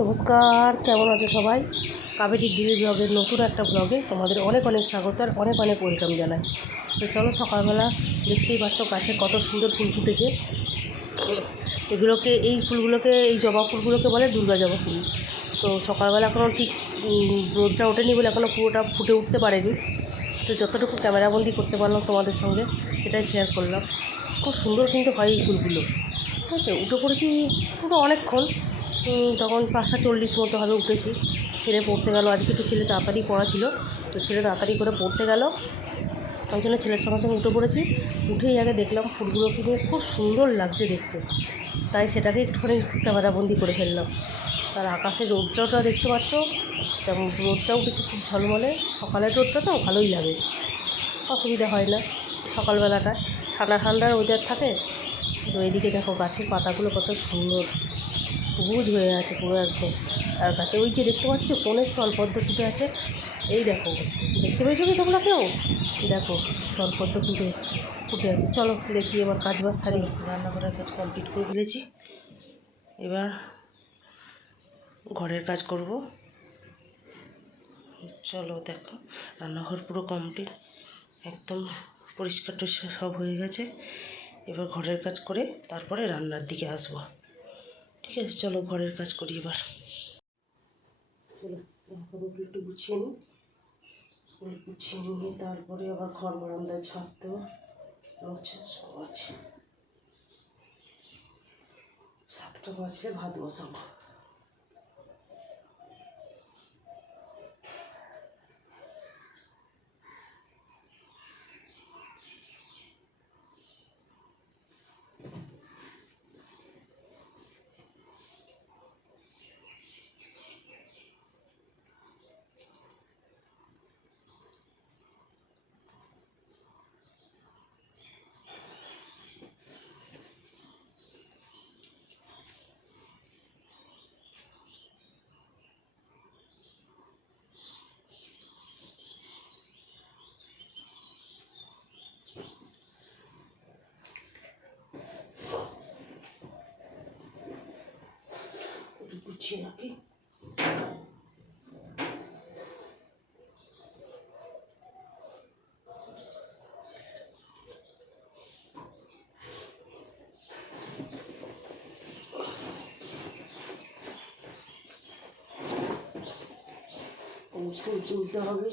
নমস্কার, কেমন আছো সবাই? কাবেরী ডেইলি ব্লগের নতুন একটা ব্লগে তোমাদের অনেক অনেক স্বাগত আর অনেক অনেক ওয়েলকাম জানাই। তো চলো, সকালবেলা দেখতেই পাচ্ছ গাছে কত সুন্দর ফুল ফুটেছে। এই জবা ফুলগুলোকে বলে দুর্গা জবা ফুল। তো সকালবেলা এখনও ঠিক রোদটা ওঠেনি বলে এখনও পুরোটা ফুটে উঠতে পারেনি। তো যতটুকু ক্যামেরাবন্দি করতে পারলাম তোমাদের সঙ্গে সেটাই শেয়ার করলাম। খুব সুন্দর কিন্তু হয় এই ফুলগুলো। ঠিক আছে, উঠে পড়েছি পুরো অনেকক্ষণ, তখন 5:40 মতো হবে উঠেছি। ছেলে পড়তে গেল, আজকে একটু ছেলে তাড়াতাড়ি পড়া ছিল, তো ছেলে তাড়াতাড়ি করে পড়তে গেল, ওই জন্য ছেলের সঙ্গে সঙ্গে উঠে পড়েছি। উঠেই আগে দেখলাম ফুলগুলোকে নিয়ে খুব সুন্দর লাগছে দেখতে, তাই সেটাকে একটুখানি ক্যামেরাবন্দি করে ফেললাম। আর আকাশের রোদটাও দেখতে পাচ্ছ, তেমন রোদটা উঠেছে খুব ঝলমলে। সকালের রোদটা তো ভালোই লাগে, অসুবিধা হয় না। সকালবেলাটায় ঠান্ডা ঠান্ডার ওয়েদার থাকে। তো এদিকে দেখো গাছের পাতাগুলো কত সুন্দর সবুজ হয়ে আছে পুরো একদম। আর গাছে ওই যে দেখতে পাচ্ছ কোণে স্থলপদ্ম ফুটে আছে, এই দেখো, দেখতে পেয়েছো কি তোমরা কেউ? দেখো স্থলপদ্ম ফুটে আছে। চলো দেখি এবার কাজ বাজ সারি। রান্নাঘরের কাজ কমপ্লিট করে ফেলেছি, এবার ঘরের কাজ করব। চলো দেখো, রান্নাঘর পুরো কমপ্লিট, একদম পরিষ্কার টরিষ্কার সব হয়ে গেছে। এবার ঘরের কাজ করে তারপরে রান্নার দিকে আসবো। ঠিক আছে, চলো ঘরের কাজ করি এবার। চলো জামাকাপড়গুলো একটু গুছিয়ে নিয়ে তারপরে আবার ঘর বারান্দায় ছাদ দেবো। আচ্ছা, সব আছে। 7টা বাজলে ভাত বসাবো। গুছিয়ে রাখি। ফুল তুলতে হবে,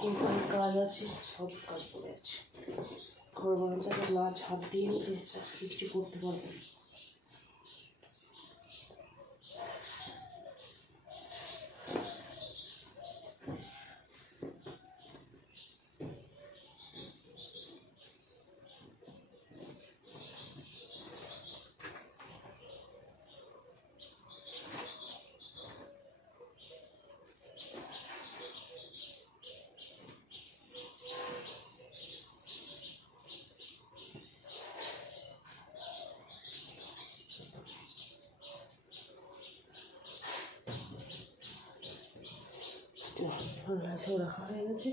কোন কাজ আছে, সব কাজ করে আছে। ঘর বারান্দাটা না ঝাঁপ দিয়ে নিলে কিছু করতে পারবো না। সব রাখা হয়ে গেছে।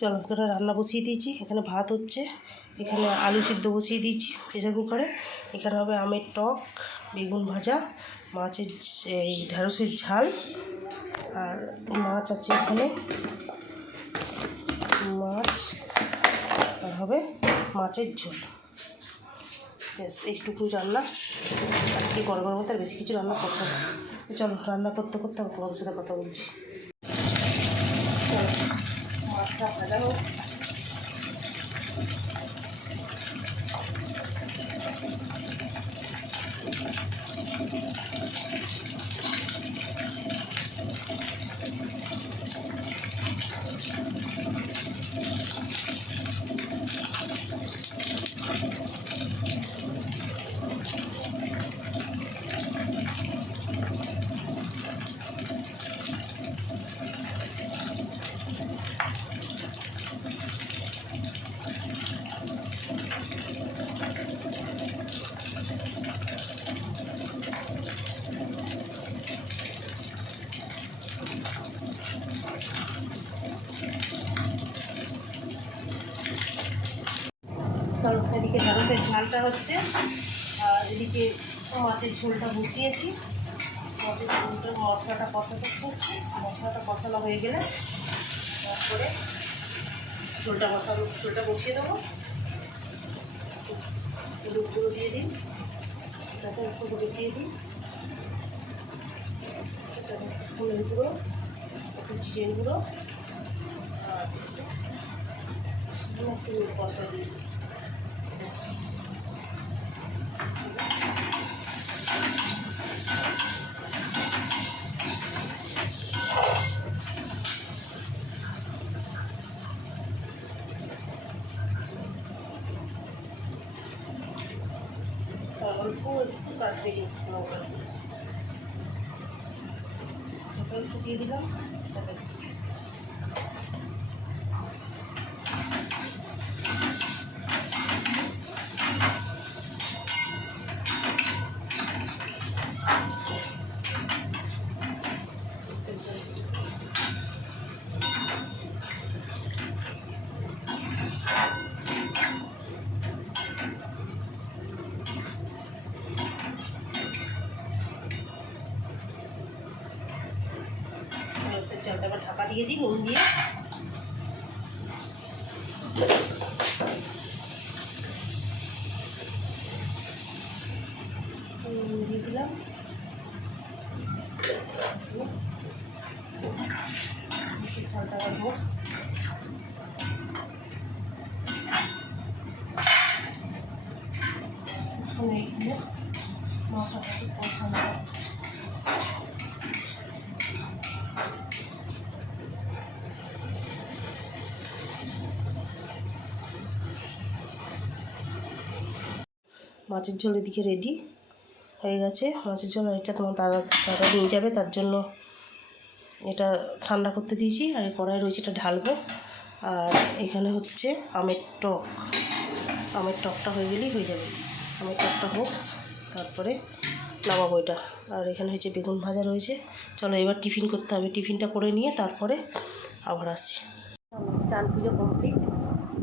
চলো, এখানে রান্না বসিয়ে দিয়েছি, এখানে ভাত হচ্ছে, এখানে আলু সিদ্ধ বসিয়ে দিয়েছি প্রেসার কুকারে, এখানে হবে আমের টক, বেগুন ভাজা, মাছের এই ঢ্যাঁড়সের ঝাল, আর মাছ আছে এখানে, মাছ, আর হবে মাছের ঝোল। ব্যাস এইটুকুই রান্না, আজকে গরমের মধ্যে আর বেশি কিছু রান্না করতে হবে। চলো, রান্না করতে করতে আমি তোমাদের সাথে কথা বলছি। চলো, মাছটা ভাজা হোক। চলো, এদিকে ঢ্যাঁড়সের ঝালটা হচ্ছে, আর এদিকে মাছের ঝোলটা বসিয়েছি। মাছের ঝোলটা মশলাটা কষাতে করছি, মশলাটা কষানো হয়ে গেলে তারপরে ঝোলটা বসিয়ে দেবো। হলুদ গুঁড়ো দিয়ে দিই, তাতে একটু গুঁড়ো দিয়ে দিই, হলুদ গুঁড়ো, একটু জিরের গুঁড়ো, আর একটু মশলা দিয়ে দিই। অল্প একটু কাশ্মীরি লঙ্কা একটু দিয়ে দিলাম। চালটা আবার ঢাকা দিয়ে দিই নুন দিয়ে। দিয়ে দিলাম, চালটা রাখবো। এইখানে মশলাটা কষানো, মাছের ঝোল এদিকে রেডি হয়ে গেছে। মাছের ঝোল এটা তোমার দাদা নিয়ে যাবে, তার জন্য এটা ঠান্ডা করতে দিয়েছি। আর কড়াই রয়েছে, এটা ঢালবো। আর এখানে হচ্ছে আমের টক, আমের টকটা হয়ে গেলেই হয়ে যাবে। আমের টকটা হোক, তারপরে নামাবো এটা। আর এখানে হচ্ছে বেগুন ভাজা রয়েছে। চলো, এবার টিফিন করতে হবে, টিফিনটা করে নিয়ে তারপরে আবার আসছি। চান পুজো কমপ্লিট,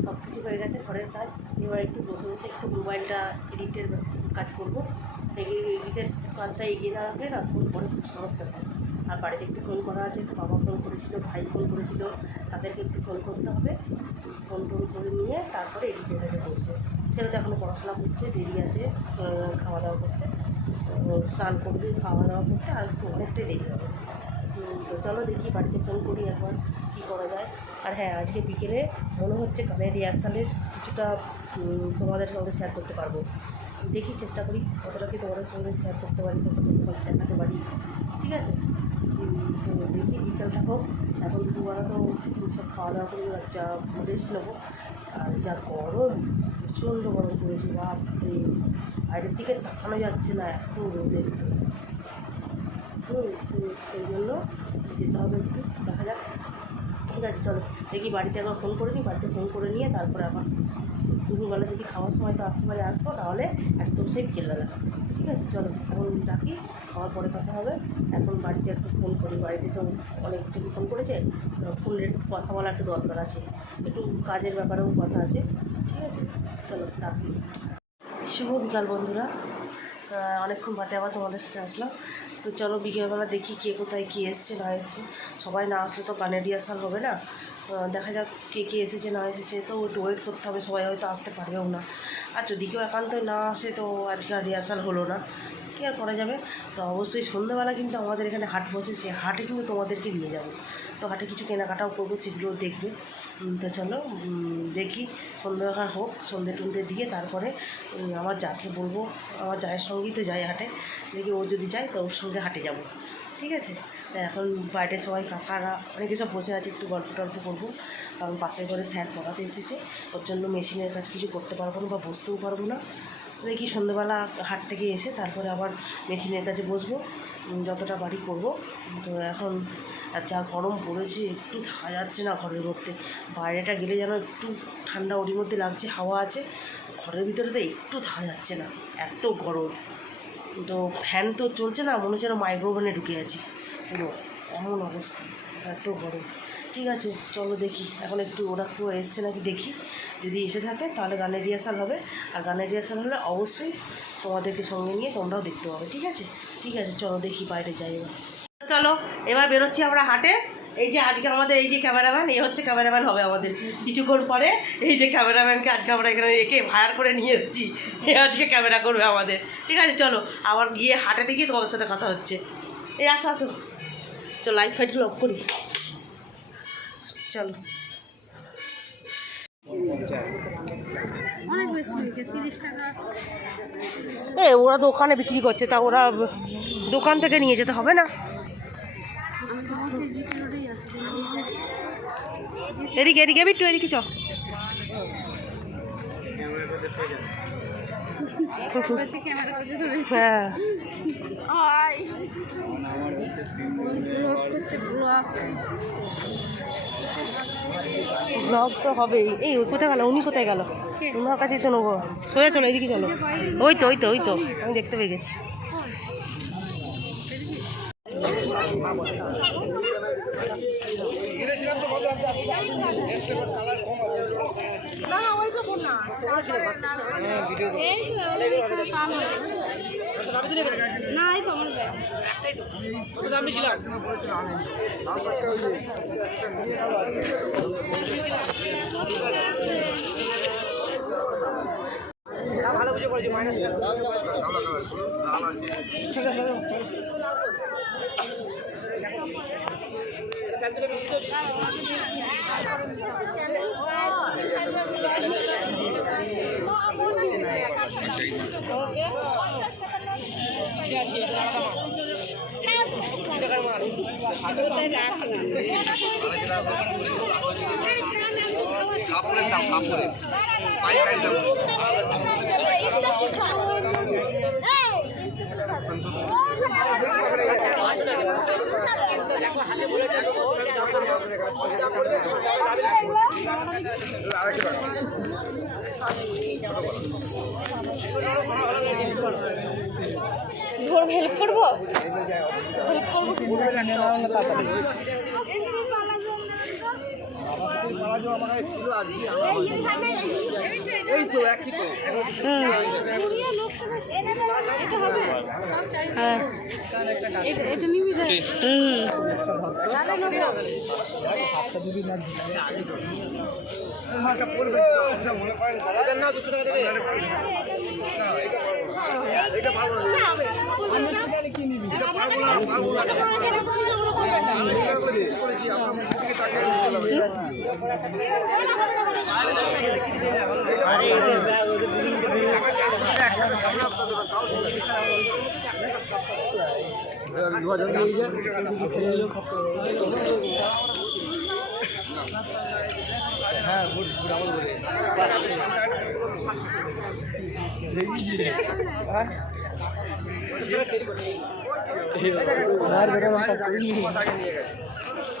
সব কিছু হয়ে গেছে ঘরের কাজ। এবার একটু বসে বসে একটু মোবাইলটা এডিটের কাজ করবো। এডিটের কাজটা এগিয়ে না রাখলে না পরে খুব সমস্যা হয়। আর বাড়িতে একটু ফোন করা আছে, একটু বাবা ফোন করেছিল, ভাই ফোন করেছিল, তাদেরকে একটু ফোন করতে হবে। ফোন করে নিয়ে তারপরে এডিটের কাজে বসবে। সেটা তো এখনও পড়াশোনা করছে, দেরি আছে খাওয়া দাওয়া করতে, স্নান করবে, খাওয়া দাওয়া করতে আর একটু অনেকটাই দেরি হবে। তো চলো দেখি, বাড়িতে ফোন করি একবার, কী করা যায়। আর হ্যাঁ, আজকে বিকেলে মনে হচ্ছে গানের রিহার্সালের কিছুটা তোমাদের সঙ্গে শেয়ার করতে পারবো। দেখি, চেষ্টা করি কতটা কি তোমাদের সঙ্গে শেয়ার করতে পারি, কতটা দেখাতে পারি। ঠিক আছে, তো দেখি বিকেলটা হোক। এখন দুপুরবেলা তো সব খাওয়া দাওয়া করে যা রেস্ট নেবো। আর যা গরম, প্রচণ্ড গরম পড়েছে, বাপরে, বাইরের দিকে তাকানো যাচ্ছে না, এত রোদের। তো সেই জন্য যেতে হবে একটু, দেখা যাক। ঠিক আছে, চলো দেখি, বাড়িতে একবার ফোন করে নিই, বাড়িতে ফোন করে নিয়ে তারপরে আবার দুপুরবেলা যদি খাওয়ার সময় তো আসতে পারি আসবো, তাহলে একদম সেই বিকেলবেলা। ঠিক আছে, চলো এখন রাখি, খাওয়ার পরে কথা হবে। এখন বাড়িতে একটু ফোন করি, বাড়িতে তো অনেকজন ফোন করেছে, ফোনের কথা বলা একটু দরকার আছে, একটু কাজের ব্যাপারেও কথা আছে। ঠিক আছে, চলো রাখি। শুভ বিকাল বন্ধুরা, অনেকক্ষণ বাদে আবার তোমাদের সাথে আসলাম। তো চলো বিকেলবেলা দেখি কে কোথায় কী এসছে না এসছে। সবাই না আসলে তো গানের রিহার্সাল হবে না, দেখা যাক কে কে এসেছে না এসেছে, তো একটু ওয়েট করতে হবে, সবাই হয়তো আসতে পারবেও না। আর যদি কেউ একান্ত না আসে তো আজকে আর রিহার্সাল হলো না, কী আর করা যাবে। তো অবশ্যই সন্ধ্যেবেলা কিন্তু আমাদের এখানে হাট বসে, সে হাটে কিন্তু তোমাদেরকে নিয়ে যাব। তো হাটে কিছু কেনাকাটাও করবো, সেগুলোও দেখবে। তো চলো দেখি, সন্ধ্যেবেলা হোক, সন্ধ্যে টুন্ধে দিয়ে তারপরে আমার যাকে বলবো, আমার জায়ের সঙ্গেই তো যাই হাটে, দেখি ও যদি যায় তো ওর সঙ্গে হাটে যাব। ঠিক আছে, এখন বাইরে সবাই কাকারা অনেকে সব বসে আছে, একটু গল্প টল্প করবো। কারণ পাশের ঘরে স্যার পড়াতে এসেছে, ওর জন্য মেশিনের কাজ কিছু করতে পারবো না বা বসতেও পারবো না। দেখি সন্ধ্যেবেলা হাট থেকে এসে তারপরে আবার মেশিনের কাছে বসবো, যতটা বাড়ি করব। তো এখন আর যা গরম পড়েছে, একটু থাকা যাচ্ছে না ঘরের মধ্যে। বাইরেটা গেলে যেন একটু ঠান্ডা ওরই মধ্যে লাগছে, হাওয়া আছে, ঘরের ভিতরে তো একটু থাকা যাচ্ছে না, এত গরম। তো ফ্যান তো চলছে না, মনে হচ্ছে যেন মাইক্রোওভেনে ঢুকে আছি পুরো, এমন অবস্থা, এত গরম। ঠিক আছে, চলো দেখি এখন একটু ওরা কেউ এসছে নাকি দেখি, যদি এসে থাকে তাহলে গানের রিহার্সাল হবে। আর গানের রিহার্সাল হলে অবশ্যই তোমাদেরকে সঙ্গে নিয়ে তোমরাও দেখতে পাবে। ঠিক আছে, ঠিক আছে, চলো দেখি বাইরে যাই এবার। চলো এবার বেরোচ্ছি আমরা হাটে। এই যে আজকে আমাদের এই যে ক্যামেরাম্যান, এ হচ্ছে ক্যামেরাম্যান হবে আমাদের কিছুক্ষণ পরে। এই যে ক্যামেরাম্যানকে আজকে আমরা এখানে একে ভাড়া করে নিয়ে এসেছি, এ আজকে ক্যামেরা করবে আমাদের। ঠিক আছে, চলো আবার গিয়ে হাটেতে গিয়ে তোমাদের সাথে কথা হচ্ছে। এই আসো আসো, চলো লাইট ফাইটগুলো অফ করি, চলো। ওরা দোকানে বিক্রি করছে, তা ওরা দোকান থেকে নিয়ে যেতে হবে না? এদিকে এদিকে একটু এদিকে চ। হ্যাঁ ব্লগ তো হবেই। এই কোথায় গেল উনি, কোথায় গেল? ওনার কাছেই তো নেবো, সোজা চলো এদিকে চলো। ওই তো ওই তো ওই তো আমি দেখতে পেয়ে গেছি। ভালো বুঝে পড়েছি মাইনাস কাপড়ের দাম, কাপড়ের পাইকারি দাম। হেল্প করবো, হেল্প করবো। এই তো একই তো। এটা নিবি না? হ্যাঁ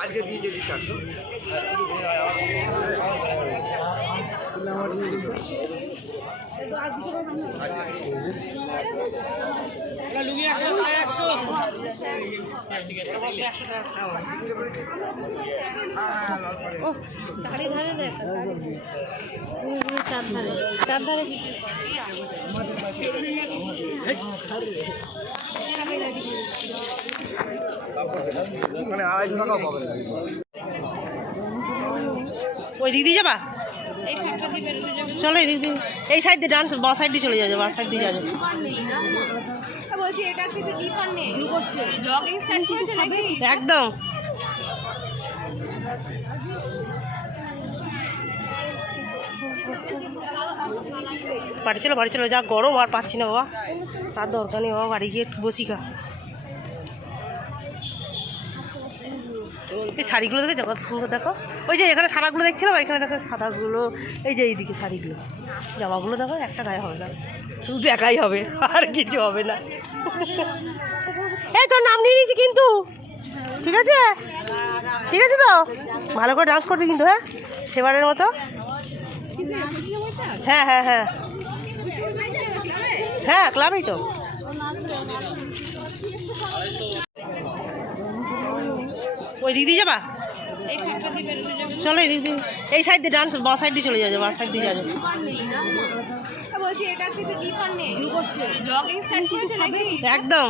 আজকে দিয়েছে চারিধারে দেখ, চারধারে চারধারে ওই দিক দিয়ে যাবা, চলো এই দিক দিয়ে, এই সাইড দিয়ে ডান্স বা সাইড দিয়ে চলে যাবে, বা সাইড দিয়ে যাবে। একদম বাড়ি চলো যা গরম, আর পাচ্ছি না বাবা, তার দরকার নেই বাবা, বাড়ি গিয়ে একটু বসি খা। এই শাড়িগুলো দেখে কত সুন্দর, দেখো ওই যে এখানে সাদাগুলো দেখছিলাম, এখানে দেখো সাদাগুলো, এই যে এইদিকে শাড়িগুলো, জামাগুলো দেখো একটা গায়ে হবে না, শুধু একাই হবে, আর কিছু হবে না। এই তোর নাম নিয়ে নিয়েছি কিন্তু, ঠিক আছে ঠিক আছে তো, ভালো করে ডান্স করবি কিন্তু, হ্যাঁ সেবারের মতো। হ্যাঁ হ্যাঁ হ্যাঁ হ্যাঁ, ক্লাবেই তো। ওই দিক দিয়ে যাবা, চলো এই দিক দিয়ে, এই সাইড দিয়ে ডান্স বা সাইড দিয়ে চলে যাবে, বা সাইড দিয়ে যাবে। একদম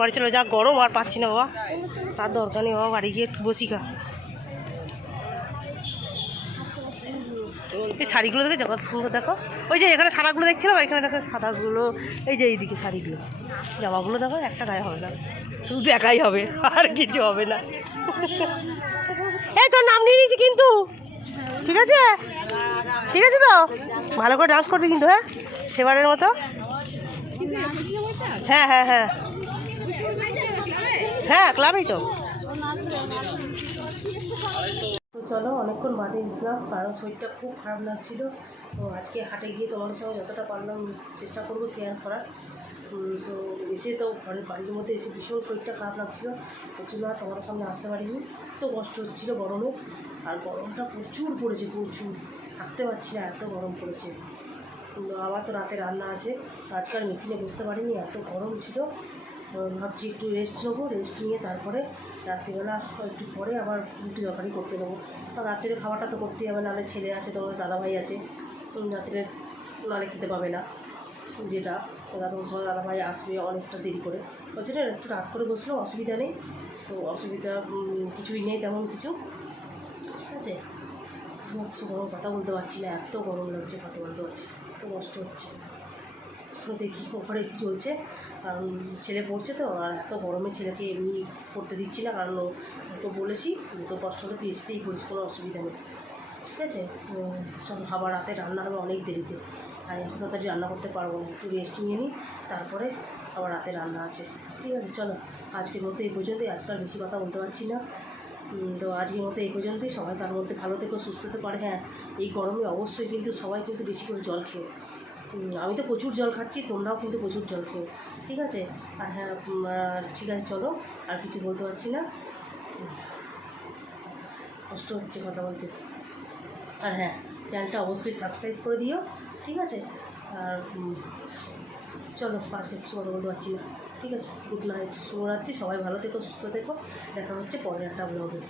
বাড়ি চলো যা গরম, আর পাচ্ছি না বাবা, তার দরকার নেই বাবা, বাড়ি গিয়ে একটু বসি খা। এই শাড়িগুলো দেখে কত সুন্দর, দেখো ওই যে এখানে সাদাগুলো দেখছিলাম, এখানে দেখো সাদাগুলো, এই যে এইদিকে শাড়িগুলো, জামাগুলো দেখো একটা গায়ে হবে না, শুধু একাই হবে, আর কিছু হবে না। এই তোর নাম নিয়ে নিয়েছি কিন্তু, ঠিক আছে তো, ভালো করে ডান্স করবি কিন্তু, হ্যাঁ সেবারের মতো। হ্যাঁ হ্যাঁ হ্যাঁ হ্যাঁ, ক্লাবেই তো। তো চলো, অনেকক্ষণ বাদে এসলাম, কারণ শরীরটা খুব খারাপ লাগছিল। তো আজকে হাটে গিয়ে তোমাদের সঙ্গে যতটা পারলাম চেষ্টা করবো শেয়ার করার। তো এসে তো ঘরের বাড়ির মধ্যে এসে ভীষণ শরীরটা খারাপ লাগছিলো, ওর জন্য আর তোমাদের সামনে আসতে পারিনি। এত কষ্ট হচ্ছিলো গরমে, আর গরমটা প্রচুর পড়েছে, প্রচুর থাকতে পারছি না, এত গরম পড়েছে। আবার তো রাতে রান্না আছে, আজকাল মেশিনে বসতে পারিনি, এত গরম ছিল। ভাবছি একটু রেস্ট নেবো, রেস্ট নিয়ে তারপরে রাত্রিবেলা একটু পরে আবার রুটি তরকারি করতে নেবো। কারণ রাত্রের খাবারটা তো করতেই হবে, নাহলে ছেলে আছে, তোমার দাদাভাই আছে, রাত্রে নাহলে খেতে পাবে না, যেটা দাদাভাই আসবে অনেকটা দেরি করে, ওই জন্য একটু রাত করে বসলেও অসুবিধা নেই। তো অসুবিধা কিছুই নেই তেমন কিছু, ঠিক আছে। হচ্ছে গরম, কথা বলতে পারছি না, এত গরম লাগছে, কথা বলতে পারছি, এত কষ্ট হচ্ছে। দেখি ওপরে এসি চলছে, কারণ ছেলে পড়ছে তো, আর এত গরমে ছেলেকে এমনি পড়তে দিচ্ছি না, কারণ তো বলেছি তো কষ্ট হলে তুই এসিতেই পড়িস, কোনো অসুবিধা নেই, ঠিক আছে। চলো, খাবার রাতে রান্না হবে অনেক দেরিতে, আর এখন তাড়াতাড়ি রান্না করতে পারবো না, একটু রেস্ট নিয়ে নিই, তারপরে আবার রাতে রান্না আছে, ঠিক আছে। চলো, আজকের মতো এই পর্যন্তই, আজকাল বেশি কথা বলতে পারছি না। তো আজকের মতো এই পর্যন্তই, সবাই তার মধ্যে ভালো থেকো, সুস্থ হতে পারে। হ্যাঁ, এই গরমে অবশ্যই কিন্তু সবাই কিন্তু বেশি করে জল খেও, আমি তো প্রচুর জল খাচ্ছি, তোমরাও কিন্তু প্রচুর জল খেও, ঠিক আছে। আর হ্যাঁ, ঠিক আছে, চলো, আর কিছু বলতে পারছি না, কষ্ট হচ্ছে কথা বলতে। আর হ্যাঁ, চ্যানেলটা অবশ্যই সাবস্ক্রাইব করে দিও, ঠিক আছে। আর চলো, আজকে কিছু কথা বলতে পারছি না, ঠিক আছে। গুড নাইট, শুভরাত্রি, সবাই ভালো থেকো, সুস্থ থেকো, দেখা হচ্ছে পরের একটা ব্লগে।